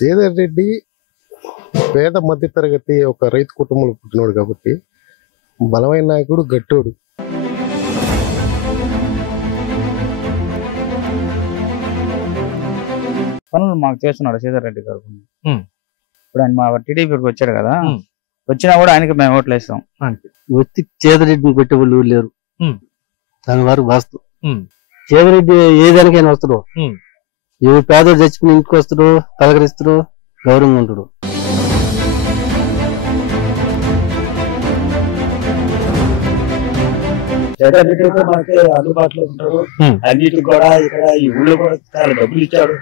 శ్రీధర్ రెడ్డి పేద మధ్య తరగతి ఒక రైతు కుటుంబంలో పుట్టినోడు కాబట్టి బలమైన నాయకుడు, గట్టోడు. పనులు మాకు చేస్తున్నాడు శ్రీధర్ రెడ్డి గారు. ఇప్పుడు ఆయన మా టీడీపీకి వచ్చాడు కదా, వచ్చినా కూడా ఆయనకి మేము ఓట్లు వేస్తాం. వచ్చి చేదరెడ్డిని కొట్టేవాళ్ళు లేరు. దాని వారు వాస్తవం. చేదరెడ్డి ఏదానికైనా వస్తాడు. ఏ పేదలు చచ్చిపోయిన ఇంటికి వస్తాడు, పలకరిస్తాడు, గౌరవంగా ఉంటాడు. మనకి అందుబాటులో ఉంటాడు. అన్నిటికి కూడా ఇక్కడ ఈ ఊళ్ళో కూడా చాలా డబ్బులు ఇచ్చాడు.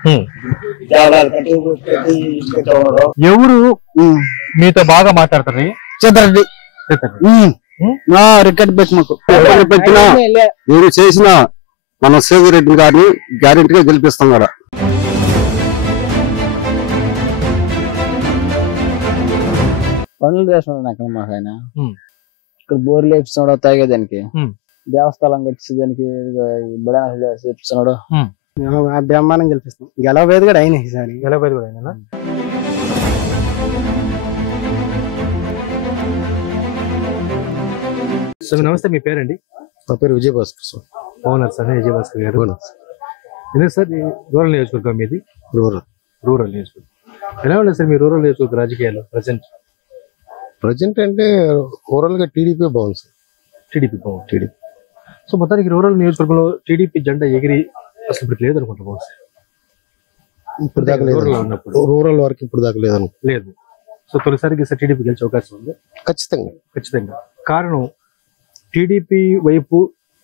ఎవరు మీతో బాగా మాట్లాడతారు? చేదరెడ్డి రికార్డు పెట్టినా ఎవరు చేసినా మనం చేదరెడ్డి గారిని గ్యారెంటీగా గెలిపిస్తాం కదా. పనులు చేస్తున్నాడు అక్కడ మాకు ఆయన. ఇక్కడ బోర్లు వేపిస్తున్నాడు తాగేదానికి, దేవస్థానం కట్టించేదానికి చేపిస్తున్నాడు. బ్రహ్మాండం గెలిపిస్తాం. గెలవలేదు కూడా అయినా ఈసారి. గెలవలేదు కూడా అయినా. నమస్తే, మీ పేరండి? నా పేరు విజయభాస్కర్ సార్. బాగున్నారు సార్. విజయభాస్కర్ గారు ఎందుకు సార్ రూరల్ నియోజకవర్గం మీది? రూరల్ నియోజకవర్గం. ఎలా ఉన్నాయి సార్ మీ రూరల్ నియోజకవర్గ రాజకీయాలు ప్రజెంట్ అంటే ఓవరాల్ గా టీడీపీ బాగుంది సార్. టీడీపీ బాగుంది. టీడీపీ. సో మొత్తానికి రూరల్ నియోజకవర్గంలో టీడీపీ జెండా ఎగిరి అసలు ఇప్పుడు లేదనుకుంటా బాగుంది సార్. ఇప్పుడు దాకా లేదు. రూరల్ వరకు ఇప్పుడు దాకా లేదు. సో తొలిసారికి సార్ టీడీపీ గెలిచే అవకాశం ఉంది? ఖచ్చితంగా. కారణం టీడీపీ వైపు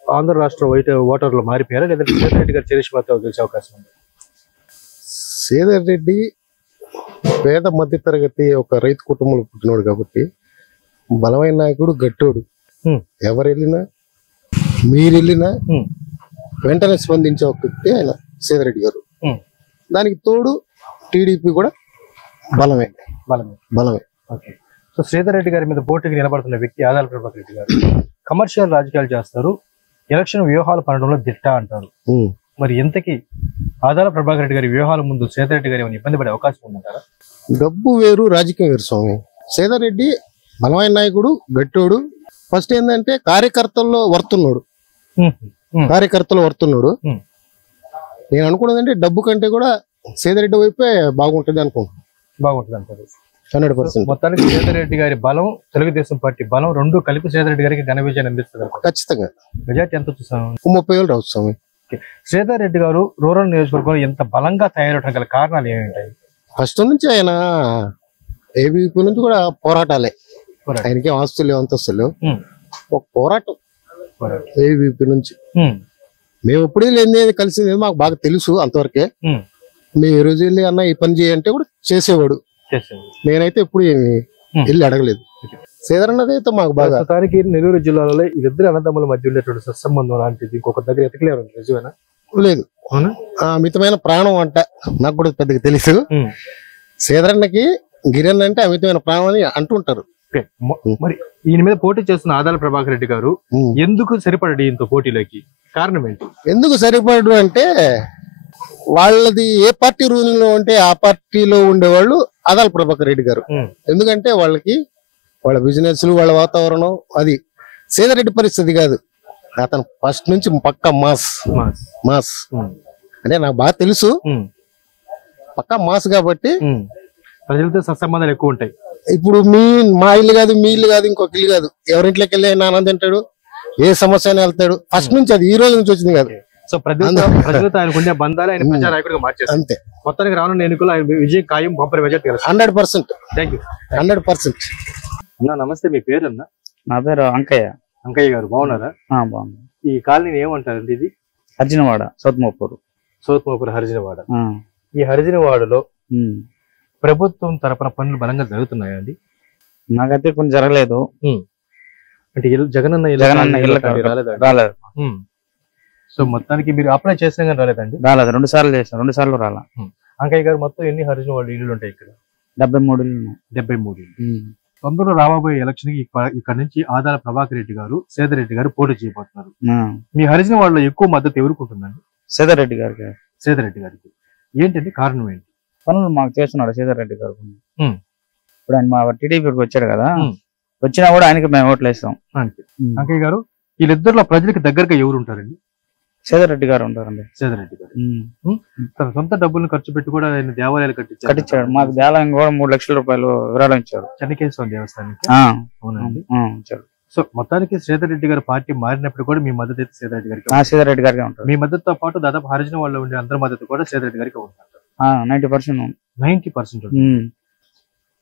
ఆంధ్ర రాష్ట్ర ఓటర్లు మారిపోయారా, లేదంటే శ్రీధర్ రెడ్డి గారు చరిష్మాతో గెలిచే అవకాశం ఉంది? శ్రీధర్ రెడ్డి పేద మధ్య తరగతి ఒక రైతు కుటుంబంలో పుట్టినోడు కాబట్టి బలమైన నాయకుడు, గట్టోడు. ఎవరు వెళ్ళినా మీరు వెళ్ళినా వెంటనే స్పందించే ఒక వ్యక్తి ఆయన శ్రీధర్ రెడ్డి గారు. దానికి తోడు టీడీపీ కూడా బలమే. ఓకే. సో శ్రీధర్ రెడ్డి గారి మీద పోటీకి నిలబడుతున్న వ్యక్తి ఆదాల ప్రభాకర్ రెడ్డి గారు కమర్షియల్ రాజకీయాలు చేస్తారు, ఎలక్షన్ వ్యూహాలు పనడంలో దిట్ట అంటారు. మరి ఎంతకి ఆదాల ప్రభాకర్ రెడ్డి గారి వ్యూహాల ముందు శ్రీధర్ రెడ్డి గారు ఏమైనా ఇబ్బంది పడే అవకాశం ఉందంటారా? డబ్బు వేరు, రాజకీయం వేరు స్వామి. శ్రీధర్ రెడ్డి బలమైన నాయకుడు, గట్టోడు. ఫస్ట్ ఏంటంటే కార్యకర్తల్లో వర్తున్నాడు. నేను అనుకున్నదంటే డబ్బు కంటే కూడా శ్రీధర్ రెడ్డి వైపే బాగుంటుంది అనుకుంటున్నాను. 100%. మొత్తానికి శ్రీధర్ రెడ్డి గారి బలం, తెలుగుదేశం పార్టీ బలం రెండు కలిపి శ్రీధర్ రెడ్డి గారికి ఘన విజయాన్ని అందిస్తుంది. ఖచ్చితంగా. మెజార్టీ ఎంత చూసాము? 30,000 రావచ్చు స్వామి. శ్రీధర్ రెడ్డి గారు రూరల్ నియోజకవర్గంలో ఎంత బలంగా తయారవడం గల కారణాలు ఏమిటాయి? ఫస్ట్ నుంచి ఆయన ఏబీపీ నుంచి కూడా పోరాటాలే. ఆయనకి ఆస్తులు అంతస్తులు ఒక పోరాటం ఏబీపీ నుంచి. మేము ఎప్పుడూ లేని కలిసింది మాకు బాగా తెలుసు. అంతవరకే మేము ఈ రోజు వెళ్ళి అన్న ఈ పని చేయంటే కూడా చేసేవాడు. నేనైతే ఎప్పుడు ఏమి వెళ్ళి అడగలేదు. శ్రీధర్ అన్నది అయితే మాకు బాగా. నెల్లూరు జిల్లాలో ఇద్దరు అన్నదమ్ముల మధ్య ఉండేటువంటి సత్సంబంధం లాంటిది ఇంకొక దగ్గర ఎతకలేరు, నిజమేనా? లేదు. అమితమైన ప్రాణం అంట. నాకు కూడా పెద్దగా తెలుసు. శ్రీధరన్నకి గిరణ్ అంటే అమితమైన ప్రాణం అని అంటుంటారు. మరి ఈయన మీద పోటీ చేస్తున్న ఆదాల ప్రభాకర్ రెడ్డి గారు ఎందుకు సరిపడడు ఈయనతో పోటీలోకి? కారణం ఏంటి? ఎందుకు సరిపడడు అంటే వాళ్ళది ఏ పార్టీ రూలింగ్ లో ఉంటే ఆ పార్టీలో ఉండేవాళ్ళు ఆదాల ప్రభాకర్ రెడ్డి గారు. ఎందుకంటే వాళ్ళ బిజినెస్, వాళ్ళ వాతావరణం అది. శ్రీధర్ రెడ్డి పరిస్థితి కాదు. అతను ఫస్ట్ నుంచి పక్కా మాస్ అంటే నాకు బాగా తెలుసు. పక్కా మాస్ కాబట్టి ప్రజలతో సత్సంబంధాలు ఎక్కువ ఉంటాయి. ఇప్పుడు మా ఇల్లు కాదు, మీ ఇల్లు కాదు, ఇంకొక ఇల్లు కాదు, ఎవరింట్లోకి వెళ్ళి ఆయన ఆనందం తింటాడు, ఏ సమస్య అయినా వెళ్తాడు. ఫస్ట్ నుంచి అది ఈ రోజు నుంచి వచ్చింది కాదు. సో ప్రజలతో ఆయనకుండే బంధాలు ఆయన ప్రజానాయకుడిగా మార్చేస్తారు. అంతే. మొత్తానికి రానున్న ఎన్నికలు ఆయన విజయం ఖాయం, బంపర్ మెజార్టీ. 100%. Thank you. 100%. అన్నా నమస్తే, మీ పేరు అన్న? నా పేరు అంకయ్య. అంకయ్య గారు బాగున్నారా? బాగున్నా. ఈ కాలనీ ఏమంటారండి? ఇది హరిజనవాడ, సౌత్మోపూర్ హరిజనవాడ. ఈ హరిజనవాడలో ప్రభుత్వం తరపున పనులు బలంగా జరుగుతున్నాయా అండి? నాకైతే కొన్ని జరగలేదు. అంటే జగనన్న రాలేదు. సో మొత్తానికి మీరు అప్లై చేసినా కానీ రాలేదండి? రాలేదు. 2 సార్లు చేసిన, 2 సార్లు రాలా. అంకయ్య గారు మొత్తం ఎన్ని హరిజనవాడ ఇల్లు ఉంటాయి ఇక్కడ? 73 ఇల్లు. 73 ఇల్లు. తొందరలో రాబోయే ఎలక్షన్ కి ఇక్కడ నుంచి ఆదాల ప్రభాకర్ రెడ్డి గారు, శ్రీధర్ రెడ్డి గారు పోటీ చేయబోతున్నారు. మీ హరిజనవాడలో ఎక్కువ మద్దతు ఎవరికి ఉంటుందండి? శ్రీధర్ రెడ్డి గారికి. ఏంటంటే కారణం ఏంటి? పనులు మాకు చేస్తున్నాడు శ్రీధర్ రెడ్డి గారు. ఉమ్. ఇప్పుడు ఆయన మా టీడీపీకి వచ్చాడు కదా, వచ్చినా కూడా ఆయనకి మేము ఓట్లు వేస్తాం. అంకయ్య గారు, వీళ్ళిద్దరిలో ప్రజలకు దగ్గరగా ఎవరు ఉంటారండి? శ్రీధర్ రెడ్డి గారు ఉంటారండి. శ్రీధర్ రెడ్డి గారు తన సొంత డబ్బులను ఖర్చు పెట్టి కూడా ఆయన దేవాలయాలు కట్టించాడు. మాకు దేవాలయం కూడా 3 లక్షల రూపాయలు విరాళం ఇచ్చారు, చెన్నకేశ్వర దేవస్థానానికి. అవునండి. ఇచ్చారు. సో మొత్తానికి శ్రీధర్ రెడ్డి గారి పార్టీ మారినప్పుడు కూడా మీ మద్దతు అయితే శ్రీధర్ రెడ్డి గారికి. శ్రీధర్ రెడ్డి గారికి ఉంటారు. మీ మద్దతుతో పాటు దాదాపు హరిజన వాళ్ళు ఉండే అందరి మద్దతు కూడా శ్రీధర్ రెడ్డి గారికి ఉంటారు. 90%.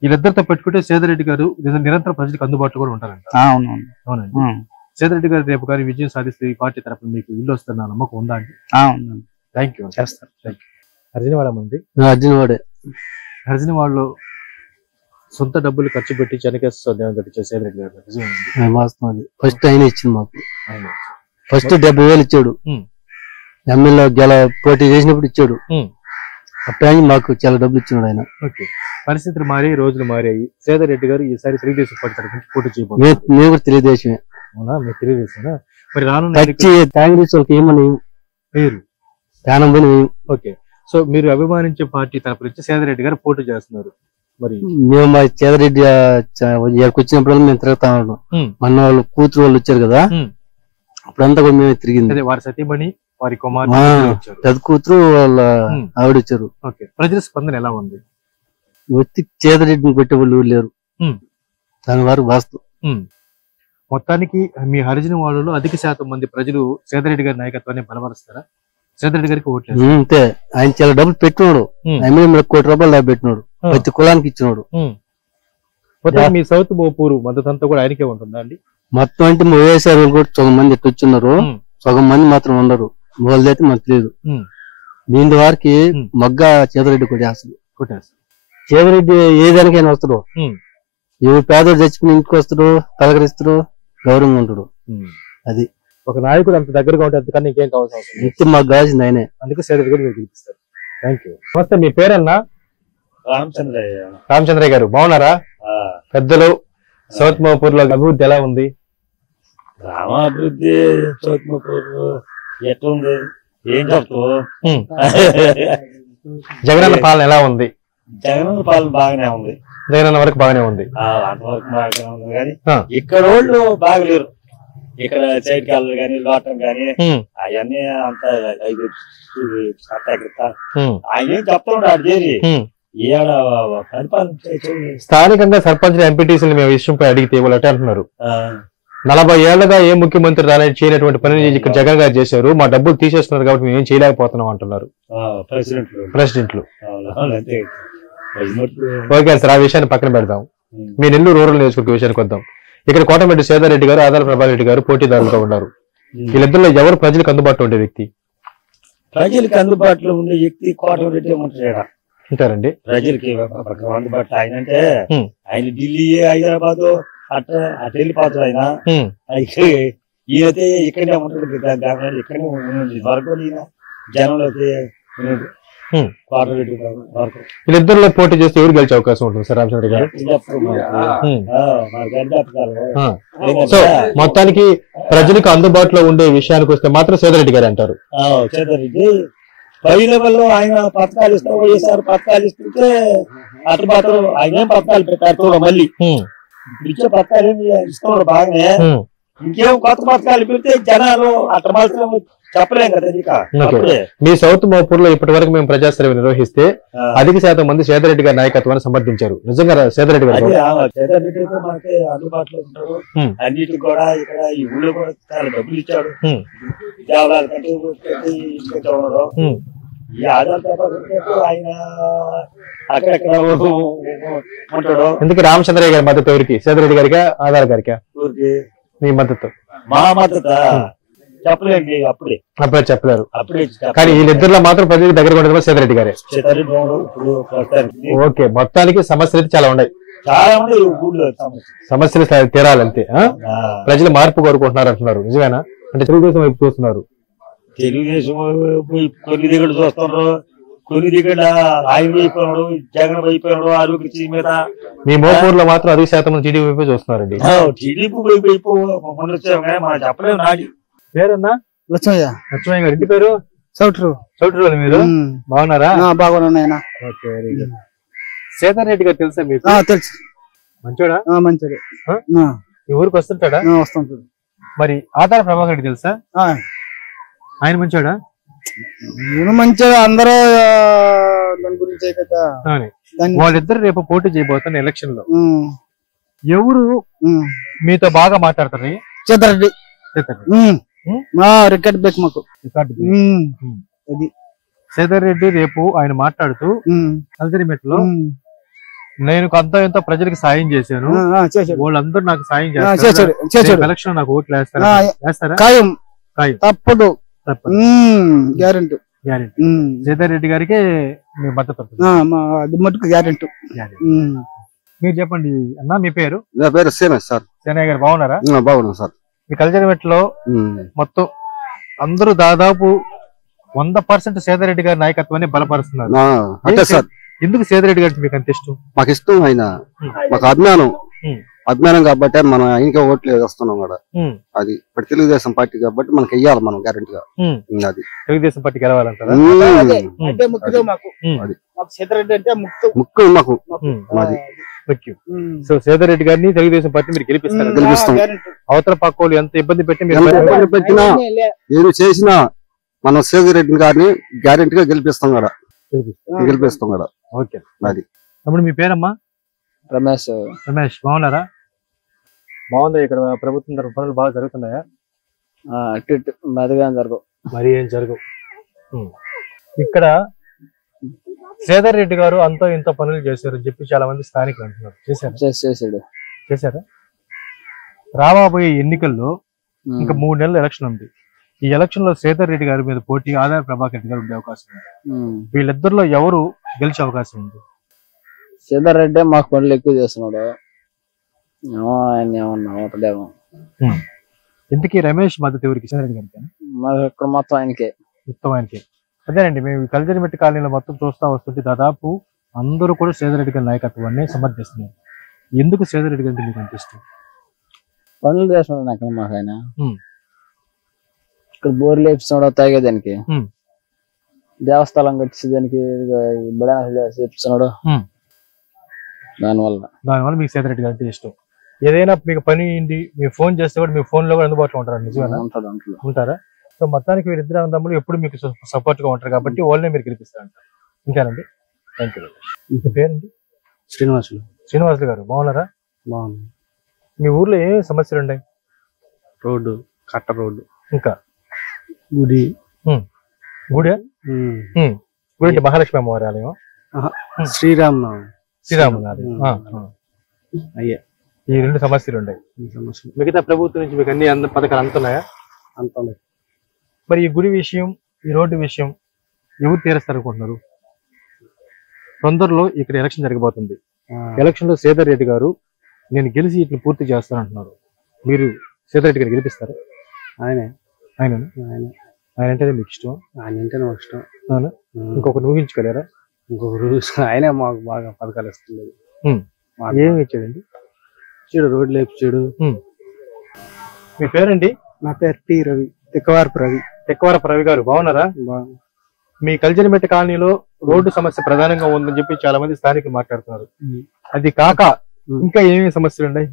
వీళ్ళిద్దరితో పెట్టుకుంటే శ్రీధర్ రెడ్డి గారు నిరంతరం ప్రజలకు అందుబాటులో కూడా ఉంటారంట. అవునండి. శ్రీధర్ రెడ్డి గారు రేపు గారి విజయం సాధిస్తే ఈ పార్టీ తరఫున మీకు ఇల్లు వస్తున్న నమ్మకం ఉందా అండి? Thank you. చేస్తారు. హరిజనవాడ మంది హరిజన వాళ్ళు సొంత డబ్బులు ఖర్చు పెట్టి చెన్నకేశ్వర దేవం కట్టించారు శ్రీధర్ రెడ్డి గారు. ఫస్ట్ ఆయన ఇచ్చింది మాకు. ఫస్ట్ 70,000 ఇచ్చాడు. ఎమ్మెల్యే పోటీ చేసినప్పుడు ఇచ్చాడు. అప్పుడు మాకు చాలా డబ్బులు ఇచ్చినాడు ఆయన. ఓకే, పరిస్థితులు మారి రోజులు మారాయి. శ్రీధర్ రెడ్డి గారు ఈసారి తెలుగుదేశం పార్టీ తరఫున పోటీ చేయబోతున్నారు. మేము కూడా తెలుగుదేశమే. అవునా, మీరు తెలుగుదేశం. మరి రానున్న కాంగ్రెస్ వాళ్ళకి ఏమని పేరు ప్రాణం పని. ఓకే, సో మీరు అభిమానించే పార్టీ తరఫున నుంచి శ్రీధర్ రెడ్డి గారు పోటీ చేస్తున్నారు. మరి మేము మా శ్రీధర్ రెడ్డి వచ్చినప్పుడు మేము తిరుగుతా ఉన్నాం. మన వాళ్ళు కూతురు వాళ్ళు వచ్చారు కదా, అప్పుడంతా కూడా మేము తిరిగింది. వారి సతీమణి, వారి కుమార్, పెద్ద కూతురు వాళ్ళ ఆవిడ వచ్చారు. ఓకే, ప్రజల స్పందన ఎలా ఉంది? వచ్చి శ్రీధర్ రెడ్డిని కొట్టే వాళ్ళు లేరు. దాని వారు వాస్తవం. మొత్తానికి మీ హరిజన వాళ్ళలో అధిక శాతం మంది ప్రజలు శ్రీధర్ రెడ్డి గారి నాయకత్వాన్ని బలపరుస్తారా? శ్రీధర్ రెడ్డి గారికి ఓట్లు అంతే. ఆయన చాలా డబ్బులు పెట్టినాడు. ఎమ్మెల్యే ₹1,00,00,000 పెట్టినాడు. ప్రతి కులానికి ఇచ్చినాడు. మీ సౌత్ మోపూరు మద్దతు అంతా కూడా ఆయనకే ఉంటుందా అండి? మొత్తం అంటే వైఎస్ఆర్ వాళ్ళు కూడా సగం మంది ఎట్లా వచ్చిన్నారు, సగం మంది మాత్రం ఉండరు. వాళ్ళదైతే మనకు తెలియదు. దీని వారికి మగ్గా శ్రీధర్ రెడ్డి కొట్టేస్తారు. శ్రీధర్ రెడ్డి ఏదానికైనా వస్తాడు. ఎవరు పేదోడు చచ్చిపోయి ఇంటికి వస్తాడు, పలకరిస్తాడు, గౌరవంగా ఉంటాడు. అది ఒక నాయకుడు అంత దగ్గరగా ఉంటే అంతకన్నా ఇంకేం కావాల్సిన అవసరం ఇంత మాకు కావాల్సింది ఆయనే. అందుకే శ్రీధర్ రెడ్డి మీరు గెలిపిస్తారు. Thank you. నమస్తే, మీ పేరన్నా? రామచంద్రయ్య గారు. బాగున్నారా? పెద్దలు సౌత్ మోపూర్ లో అభివృద్ధి ఎలా ఉంది? గ్రామాభివృద్ధి సౌత్ మోపూర్ ఎట్లుంది ఏం చెప్తావు? జగనన్న పాలన ఎలా ఉంది? జగనన్న పాలన బాగానే ఉంది. జగనన్న వరకు బాగానే ఉంది. అంతవరకు బాగానే ఉంది. కానీ ఇక్కడ వాళ్ళు బాగలేరు. ఇక్కడ సైడ్ కాళ్ళు కానీ లోటం కానీ అవన్నీ అంత ఆయన ఏం చెప్తా ఉన్నాడు చేరి స్థానికంగా సర్పంచ్ ఎంపీటీసీలు మేము విషయంపై అడిగితే వాళ్ళు అటే అంటున్నారు, 40 ఏళ్లుగా ఏ ముఖ్యమంత్రి చేయనటువంటి పని ఇక్కడ జగన్ గారు చేశారు, మా డబ్బులు తీసేస్తున్నారు కాబట్టి మేము ఏం చేయలేకపోతున్నాం అంటున్నారు ప్రెసిడెంట్లు. ఓకే సార్, ఆ విషయాన్ని పక్కన పెడదాం. మీ నెల్లూరు రూరల్ నియోజకవర్గ విషయానికి వద్దాం. ఇక్కడ కోటమిరెడ్డి శ్రీధర్ రెడ్డి గారు, ఆదాల ప్రభాకర్ రెడ్డి గారు పోటీదారులుగా ఉన్నారు. వీళ్ళిద్దరిలో ఎవరు ప్రజలకు అందుబాటులో ఉండే వ్యక్తి? ప్రజలకు అందుబాటులో ఉండే వ్యక్తి కోటమిరెడ్డి ఉంటారండి. ప్రజలకి అందుబాటులో ఆయన అంటే ఆయన ఢిల్లీ, హైదరాబాద్ అట్లా వెళ్ళిపోతాడు. ఆయన ఈయనైతే ఇక్కడనే ఉంటాడు. ఇక్కడనే వరకు ఈయన జనంలోకి వీళ్ళిద్దరిలో పోటీ చేస్తే ఎవరు గెలిచే అవకాశం ఉంటుంది సార్ రామచంద్ర గారు? సో మొత్తానికి ప్రజలకు అందుబాటులో ఉండే విషయానికి వస్తే మాత్రం శ్రీధర్ రెడ్డి గారు అంటారు. శ్రీధర్ రెడ్డి పై లెవెల్లో ఆయన పథకాలు ఇస్తూ వైఎస్ఆర్ పథకాలు ఇస్తుంటే అటు మాత్రం ఆయన ఏం పథకాలు పెట్టారు మళ్ళీ ఇచ్చే పథకాలు ఏమి ఇస్తున్నాడు బాగానే. ఇంకేం కొత్త పథకాలు పెడితే జనాలు అట్లా మాత్రం చెప్పలేం కదా. మీ సౌత్ మోపూర్ లో ఇప్పటి వరకు మేము ప్రజాసేవ నిర్వహిస్తే అధిక శాతం మంది శ్రీధర్ రెడ్డి గారి నాయకత్వాన్ని సమర్థించారు. నిజంగా శ్రీధర్ రెడ్డి గారు శ్రీధర్ రెడ్డి అయితే మనకి అందుబాటులో ఉంటారు. అన్నిటికి కూడా ఇక్కడ ఈ ఊళ్ళో కూడా చాలా డబ్బులు ఇచ్చాడు. దేవాలయాల కంటే ఉన్నారు. ఈ ఆధార్ ఆయన అక్కడెక్కడ ఉంటాడు. ఎందుకు రామచంద్రయ్య గారి మద్దతు ఎవరికి? శ్రీధర్ రెడ్డి గారికా ఆధార్ గారికా? మీ మద్దతు? మా మద్దతు చెప్పలేండి. అప్పుడే చెప్పలేరు. అప్పుడే కానీ వీళ్ళిద్దరిలో మాత్రం ప్రజలకు దగ్గర ఉండదు శ్రీధర్ రెడ్డి గారే. ఓకే, మొత్తానికి సమస్యలు చాలా ఉన్నాయి. చాలా మంది ఊళ్ళో సమస్యలు తీరాలంతే. ప్రజలు మార్పు కోరుకుంటున్నారు అంటున్నారు, నిజమేనా? అంటే తెలుగుదేశం వైపు చూస్తున్నారు. తెలుగుదేశం కొన్ని దగ్గర చూస్తున్నారు, కొన్ని దగ్గర ఆయన అయిపోయినాడు, జగన్ అయిపోయినాడు. ఆరోగ్య మీద మీ మోపూర్ లో మాత్రం అధిక శాతం టీడీపీ వైపు చూస్తున్నారండి. టీడీపీ వైపు మనం చెప్పలేము. నాటి పేరున్నా? లక్ష్మయ్య. లక్ష్మయ్య గారు ఇంటి పేరు? చౌటూరు మీరు బాగున్నారా? బాగున్నాయన. Okay, very good. సేదర్ రెడ్డి గారు తెలుసా మీకు? తెలుసు. మంచోడా? మంచిది. ఈ ఊరికి వస్తుంటాడా? వస్తుంటాడు. మరి ఆధార ప్రభాకర్ రెడ్డి తెలుసా? ఆయన మంచోడా? నేను మంచిగా అందరూ దాని గురించి కదా. వాళ్ళిద్దరు రేపు పోటీ చేయబోతున్న ఎలక్షన్ లో ఎవరు మీతో బాగా మాట్లాడతారు? చేతారెడ్డి. రికార్డ్ బ్రేక్ మాకు. సేదర్ రెడ్డి రేపు ఆయన మాట్లాడుతూ అల్టిమేట్లో నేను కొంత ఎంతో ప్రజలకు సాయం చేశాను, వాళ్ళందరూ నాకు సాయం చేస్తారు, ఎలక్షన్ నాకు ఓట్లు వేస్తారా? ఖాయం, తప్పదు, గ్యారెంటీ. సేదర్ రెడ్డి గారికి మీ మద్దతు? అది మటుకు గ్యారెంటీ. మీరు చెప్పండి అన్న, మీ పేరు? నా పేరు సేనయ్య సార్. సేనయ్య గారు బాగున్నారా? బాగున్నాను సార్. మీ కల్చర్మెట్లో మొత్తం అందరూ దాదాపు 100% సేదర్ రెడ్డి గారి నాయకత్వాన్ని బలపరుస్తున్నారు. అంటే సార్, ఎందుకు సేదర్ రెడ్డి గారికి మీకు అంత ఇష్టం? మాకు ఇష్టం, ఆయన మాకు అభిమానం కాబట్టి మనం ఆయనకే ఓట్లు వేస్తున్నాం కూడా. అది ఇప్పుడు తెలుగుదేశం పార్టీ కాబట్టి మనకి వెయ్యాలి, మనం గ్యారెంటీగా. అది తెలుగుదేశం పార్టీ గెలవాలంటారా? ముఖ్యం మాకు. సో సేదర్ రెడ్డి గారిని తెలుగుదేశం పార్టీ మీరు గెలిపిస్తారు? గెలిపిస్తాం. అవతల పక్క వాళ్ళు ఎంత ఇబ్బంది పెట్టినా ఏమి చేసినా మనం సేదర్ రెడ్డి గారిని గ్యారెంటీగా గెలిపిస్తాం కూడా. ఓకే, అది. అప్పుడు మీ పేరమ్మా? రమేష్. రమేష్, బాగున్నారా? బాగుందా? ఇక్కడ ప్రభుత్వం తరఫు పనులు బాగా జరుగుతున్నాయా? మరి ఏం జరగవు. ఇక్కడ సేదర్ రెడ్డి గారు అంతో ఇంతో పనులు చేశారు అని చెప్పి చాలా మంది స్థానికులు అంటున్నారు. చేశారా? రాబోయే ఎన్నికల్లో ఇంకా 3 నెలలు ఎలక్షన్ ఉంది. ఈ ఎలక్షన్ లో సేదర్ రెడ్డి గారి మీద పోటీ ఆదార ప్రభాకర్ రెడ్డి గారు ఉండే అవకాశం ఉంది. వీళ్ళిద్దరిలో ఎవరు గెలిచే అవకాశం ఉంది? సేదర్ రెడ్డి మాకు పనులు ఎక్కువ చేస్తున్నాడు. ఇంతకీ రమేష్ మద్దతు ఎవరికి? సేదర్ రెడ్డి గారికి? మొత్తం ఆయనకే. అదేనండి, మేము కల్చర్మెట్ కాలనీలో మొత్తం చూస్తా వస్తుంటే దాదాపు అందరూ కూడా సేదర్ రెడ్డి గారి నాయకత్వాన్ని సమర్థిస్తున్నారు. ఎందుకు సేదర్ రెడ్డి గారికి మీకు అంత ఇష్టం? పనులు చేస్తున్నాడు అక్కడ మాకు ఆయన. ఇక్కడ బోర్లు వేపిస్తున్నాడు తాగేదానికి, దేవస్థానం కట్టించేదానికి చేపిస్తున్నాడు. దానివల్ల మీకు సేదర్ రెడ్డి గారి ఇష్టం. ఏదైనా మీకు పని ఏంటి, మీ ఫోన్ చేస్తే కూడా మీ ఫోన్ లో కూడా అందుబాటులో ఉంటారా? నిజమేనా? ఉంటారా? సో మొత్తానికి వీరిద్దరు అన్నదమ్ములు ఎప్పుడు మీకు సపోర్ట్ గా ఉంటారు కాబట్టి వాళ్ళనే మీరు గెలిపిస్తారంటారు. ఇంకానండి, థ్యాంక్ యూ. మీ పేరండి? శ్రీనివాసులు గారు, బాగున్నారా? బాగుంది. మీ ఊర్లో ఏ సమస్యలు ఉన్నాయి? రోడ్డు, కట్ట రోడ్డు, ఇంకా గుడి. గుడి అంటే మహాలక్ష్మి అమ్మవారి ఆలయం? శ్రీరామ ఆలయం. అయ్యే, ఈ 2 సమస్యలు ఉన్నాయి. మిగతా ప్రభుత్వం నుంచి మీకు అన్ని పథకాలు అందుతున్నాయా? అంత. మరి ఈ గుడి విషయం, ఈ రోడ్డు విషయం ఎవరు తీరుస్తారు అనుకుంటున్నారు? తొందరలో ఇక్కడ ఎలక్షన్ జరగబోతుంది. ఎలక్షన్ లో సేదర్ రెడ్డి గారు నేను గెలిచి ఇట్లా పూర్తి చేస్తానంటున్నారు. మీరు సేదర్ రెడ్డి గారు గెలిపిస్తారు? ఆయన అంటే మీకు ఇష్టం? ఆయన అంటే నాకు ఇష్టం. అవునా? ఇంకొకరు ఊహించుకోలేరా? ఆయనే మాకు బాగా పథకాలు ఇస్తుంది. ఏమి ఇచ్చాడండి? రోడ్లు వేపించాడు. మీ పేరండి? నా పేరు టి రవి, తెక్కవారపు రవి. తెక్కవారపు రవి గారు, బాగున్నారా? మీ కల్చర్మెట్ కాలనీలో రోడ్డు సమస్య ప్రధానంగా ఉందని చెప్పి చాలా మంది స్థానికులు మాట్లాడుతున్నారు. అది కాక ఇంకా ఏమేమి సమస్యలు ఉన్నాయి?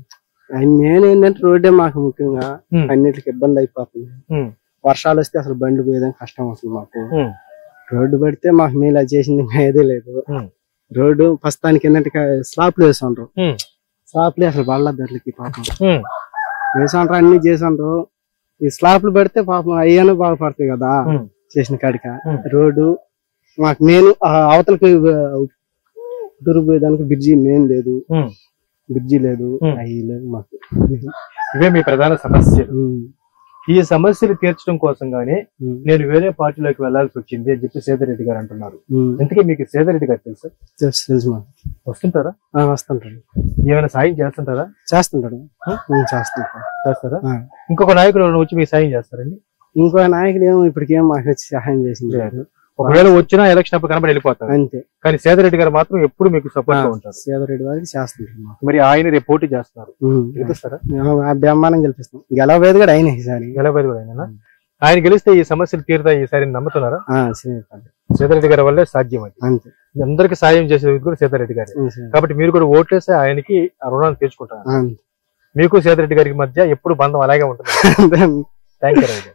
మెయిన్ ఏంటంటే రోడ్డే మాకు ముఖ్యంగా అన్నిటికి ఇబ్బంది అయిపోతుంది. వర్షాలు వస్తే అసలు బండి పోయేదానికి కష్టం వస్తుంది మాకు. రోడ్డు పడితే మాకు మేలు చేసింది ఏదే లేదు. రోడ్డు ప్రస్తుతానికి ఏంటంటే స్లాప్లు వేసాండ్రు. స్లాప్లు అసలు బళ్ళ ధరలకి పాపం వేసాండ్రు, అన్ని చేసాండ్రు. ఈ స్లాప్లు పెడితే పాపం అయ్యాను బాగుపడతాయి కదా చేసిన కాడిక. రోడ్డు మాకు మెయిన్ అవతలకి పోయేదానికి బ్రిడ్జి మెయిన్ లేదు, బ్రిడ్జి లేదు, అవి లేదు మాకు. ఇవే మీ ప్రధాన సమస్యలు. ఈ సమస్యలు తీర్చడం కోసం గానీ నేను వేరే పార్టీలోకి వెళ్లాల్సి వచ్చింది అని చెప్పి సేదర్ రెడ్డి గారు అంటున్నారు. ఎందుకే మీకు సేదర్ రెడ్డి గారు తెలుసా? తెలుసు. వస్తుంటారా? వస్తుంటారు. ఏమైనా సాయం చేస్తుంటారా? చేస్తారా? ఇంకొక నాయకుడు వచ్చి మీకు సాయం చేస్తారండి? ఇంకో నాయకుడు ఏమో ఇప్పటికేమో మాకు వచ్చి సహాయం చేసింది. ఒకవేళ వచ్చినా ఎలక్షన్ అప్పుడు కనబడి వెళ్ళిపోతారు అంతే. కానీ సేదర్ రెడ్డి గారు మాత్రం ఎప్పుడు మీకు సపోర్ట్ గా ఉంటారు. సేదర్ రెడ్డి గారికి చేస్తుంటారు. మరి ఆయన రేపు పోటీ చేస్తున్నారు, గెలిపిస్తారా? బ్రహ్మాండం గెలిపిస్తాం. గెలవబోయేది కూడా ఆయన. ఈసారి గెలవబోయేది కూడా ఆయన. ఆయన గెలిస్తే ఈ సమస్యలు తీరుతాయి ఈసారి నమ్ముతున్నారా? సీతారెడ్డి గారి వల్లే సాధ్యం అది. అంతే. అందరికి సాయం చేసేది కూడా సీతారెడ్డి గారి. కాబట్టి మీరు కూడా ఓట్లేస్తే ఆయనకి ఆ రుణాన్ని తీర్చుకుంటారు. మీకు సీతారెడ్డి గారికి మధ్య ఎప్పుడు బంధం అలాగే ఉంటుంది. Thank you.